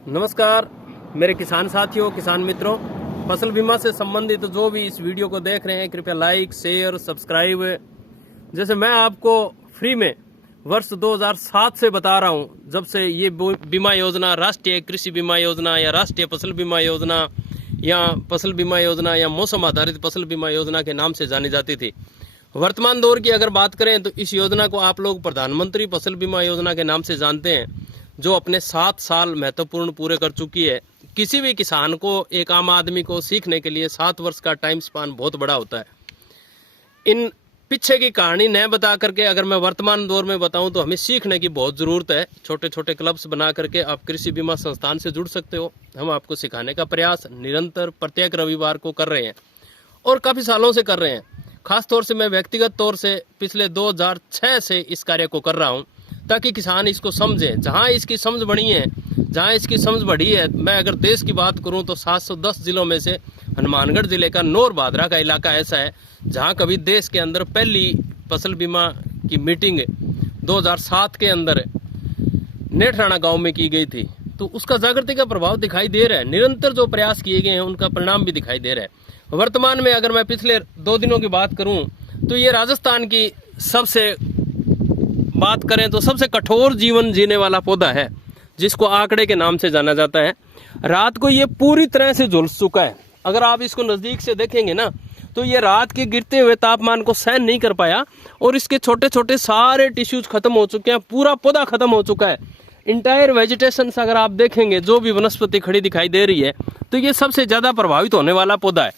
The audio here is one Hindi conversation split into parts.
नमस्कार मेरे किसान साथियों, किसान मित्रों। फसल बीमा से संबंधित जो भी इस वीडियो को देख रहे हैं, कृपया लाइक, शेयर, सब्सक्राइब। जैसे मैं आपको फ्री में वर्ष 2007 से बता रहा हूं, जब से ये बीमा योजना राष्ट्रीय कृषि बीमा योजना या राष्ट्रीय फसल बीमा योजना या फसल बीमा योजना या मौसम आधारित फसल बीमा योजना के नाम से जानी जाती थी। वर्तमान दौर की अगर बात करें तो इस योजना को आप लोग प्रधानमंत्री फसल बीमा योजना के नाम से जानते हैं, जो अपने 7 साल महत्वपूर्ण पूरे कर चुकी है। किसी भी किसान को, एक आम आदमी को सीखने के लिए 7 वर्ष का टाइम स्पान बहुत बड़ा होता है। इन पीछे की कहानी न बता करके अगर मैं वर्तमान दौर में बताऊं तो हमें सीखने की बहुत ज़रूरत है। छोटे छोटे क्लब्स बना करके आप कृषि बीमा संस्थान से जुड़ सकते हो। हम आपको सिखाने का प्रयास निरंतर प्रत्येक रविवार को कर रहे हैं और काफ़ी सालों से कर रहे हैं। खास तौर से मैं व्यक्तिगत तौर से पिछले 2006 से इस कार्य को कर रहा हूं, ताकि किसान इसको समझे। जहां इसकी समझ बढ़ी है, जहां इसकी समझ बढ़ी है, मैं अगर देश की बात करूं तो 710 जिलों में से हनुमानगढ़ जिले का नौर भादरा का इलाका ऐसा है जहां कभी देश के अंदर पहली फसल बीमा की मीटिंग 2007 के अंदर नेठराणा गांव में की गई थी। तो उसका जागृति का प्रभाव दिखाई दे रहा है। निरंतर जो प्रयास किए गए हैं उनका परिणाम भी दिखाई दे रहा है। वर्तमान में अगर मैं पिछले 2 दिनों की बात करूं तो ये राजस्थान की सबसे बात करें तो सबसे कठोर जीवन जीने वाला पौधा है, जिसको आंकड़े के नाम से जाना जाता है। रात को ये पूरी तरह से झुलस चुका है। अगर आप इसको नजदीक से देखेंगे ना तो ये रात के गिरते हुए तापमान को सहन नहीं कर पाया और इसके छोटे छोटे सारे टिश्यूज खत्म हो चुके हैं। पूरा पौधा खत्म हो चुका है। इंटायर वेजिटेशन अगर आप देखेंगे, जो भी वनस्पति खड़ी दिखाई दे रही है, तो ये सबसे ज्यादा प्रभावित होने वाला पौधा है।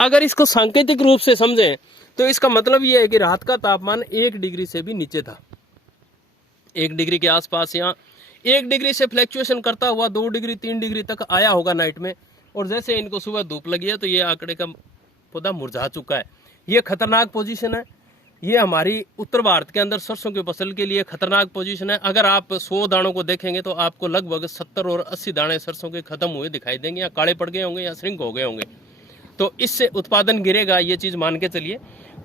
अगर इसको सांकेतिक रूप से समझें तो इसका मतलब ये है कि रात का तापमान 1 डिग्री से भी नीचे था। 1 डिग्री के आसपास, यहाँ 1 डिग्री से फ्लैक्चुएशन करता हुआ 2 डिग्री 3 डिग्री तक आया होगा नाइट में। और जैसे इनको सुबह धूप लगी है तो ये आंकड़े का पौधा मुरझा चुका है। ये खतरनाक पोजीशन है। ये हमारी उत्तर भारत के अंदर सरसों की फसल के लिए खतरनाक पोजीशन है। अगर आप 100 दानों को देखेंगे तो आपको लगभग 70 और 80 दाने सरसों के खत्म हुए दिखाई देंगे, या काले पड़ गए होंगे या श्रिंक हो गए होंगे। तो इससे उत्पादन गिरेगा, ये चीज मान के चलिए।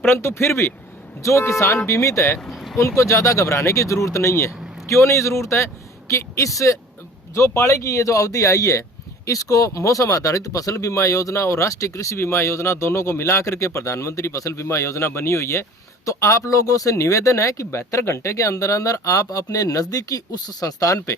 परंतु फिर भी जो किसान बीमित है उनको ज्यादा घबराने की जरूरत नहीं है। क्यों नहीं जरूरत है कि इस जो पाले की ये जो अवधि आई है, इसको मौसम आधारित फसल बीमा योजना और राष्ट्रीय कृषि बीमा योजना दोनों को मिला करके प्रधानमंत्री फसल बीमा योजना बनी हुई है। तो आप लोगों से निवेदन है कि 72 घंटे के अंदर अंदर आप अपने नजदीकी उस संस्थान पे,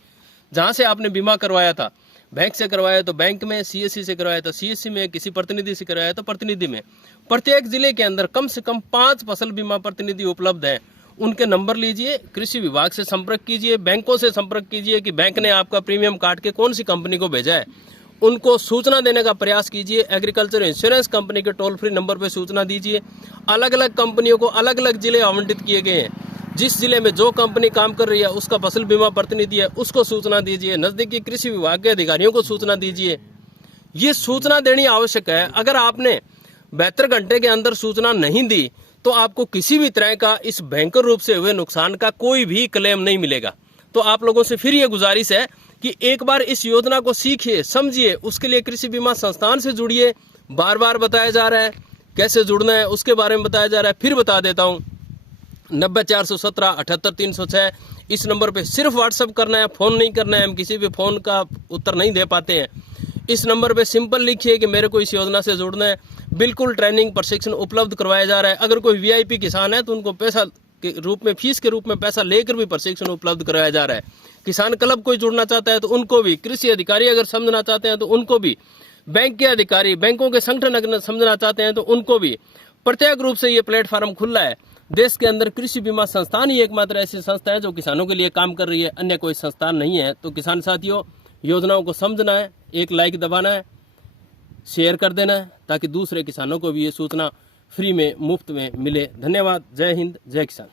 जहां से आपने बीमा करवाया था, बैंक से करवाया तो बैंक में, सीएससी से करवाया तो सीएससी में, किसी प्रतिनिधि से करवाया तो प्रतिनिधि में। प्रत्येक जिले के अंदर कम से कम 5 फसल बीमा प्रतिनिधि उपलब्ध हैं। उनके नंबर लीजिए, कृषि विभाग से संपर्क कीजिए, बैंकों से संपर्क कीजिए कि बैंक ने आपका प्रीमियम काट के कौन सी कंपनी को भेजा है, उनको सूचना देने का प्रयास कीजिए। एग्रीकल्चर इंश्योरेंस कंपनी के टोल फ्री नंबर पर सूचना दीजिए। अलग अलग कंपनियों को अलग अलग जिले आवंटित किए गए हैं। जिस जिले में जो कंपनी काम कर रही है उसका फसल बीमा प्रतिनिधि है, उसको सूचना दीजिए। नजदीकी कृषि विभाग के अधिकारियों को सूचना दीजिए। ये सूचना देनी आवश्यक है। अगर आपने 72 घंटे के अंदर सूचना नहीं दी तो आपको किसी भी तरह का इस भयंकर रूप से हुए नुकसान का कोई भी क्लेम नहीं मिलेगा। तो आप लोगों से फिर ये गुजारिश है कि एक बार इस योजना को सीखिए, समझिए। उसके लिए कृषि बीमा संस्थान से जुड़िए। बार बार बताया जा रहा है कैसे जुड़ना है, उसके बारे में बताया जा रहा है। फिर बता देता हूँ, 90-417 78-306 इस नंबर पे सिर्फ व्हाट्सएप करना है, फोन नहीं करना है। हम किसी भी फोन का उत्तर नहीं दे पाते हैं। इस नंबर पे सिंपल लिखिए कि मेरे को इस योजना से जुड़ना है। बिल्कुल ट्रेनिंग प्रशिक्षण उपलब्ध करवाया जा रहा है। अगर कोई वीआईपी किसान है तो उनको पैसा के रूप में, फीस के रूप में पैसा लेकर भी प्रशिक्षण उपलब्ध कराया जा रहा है। किसान क्लब कोई जुड़ना चाहता है तो उनको भी, कृषि अधिकारी अगर समझना चाहते हैं तो उनको भी, बैंक के अधिकारी, बैंकों के संगठन अगर समझना चाहते हैं तो उनको भी, प्रत्येक रूप से ये प्लेटफॉर्म खुला है। देश के अंदर कृषि बीमा संस्थान ही एकमात्र ऐसी संस्था है जो किसानों के लिए काम कर रही है, अन्य कोई संस्थान नहीं है। तो किसान साथियों, योजनाओं को समझना है, एक लाइक दबाना है, शेयर कर देना है, ताकि दूसरे किसानों को भी ये सूचना फ्री में, मुफ्त में मिले। धन्यवाद। जय हिंद, जय किसान।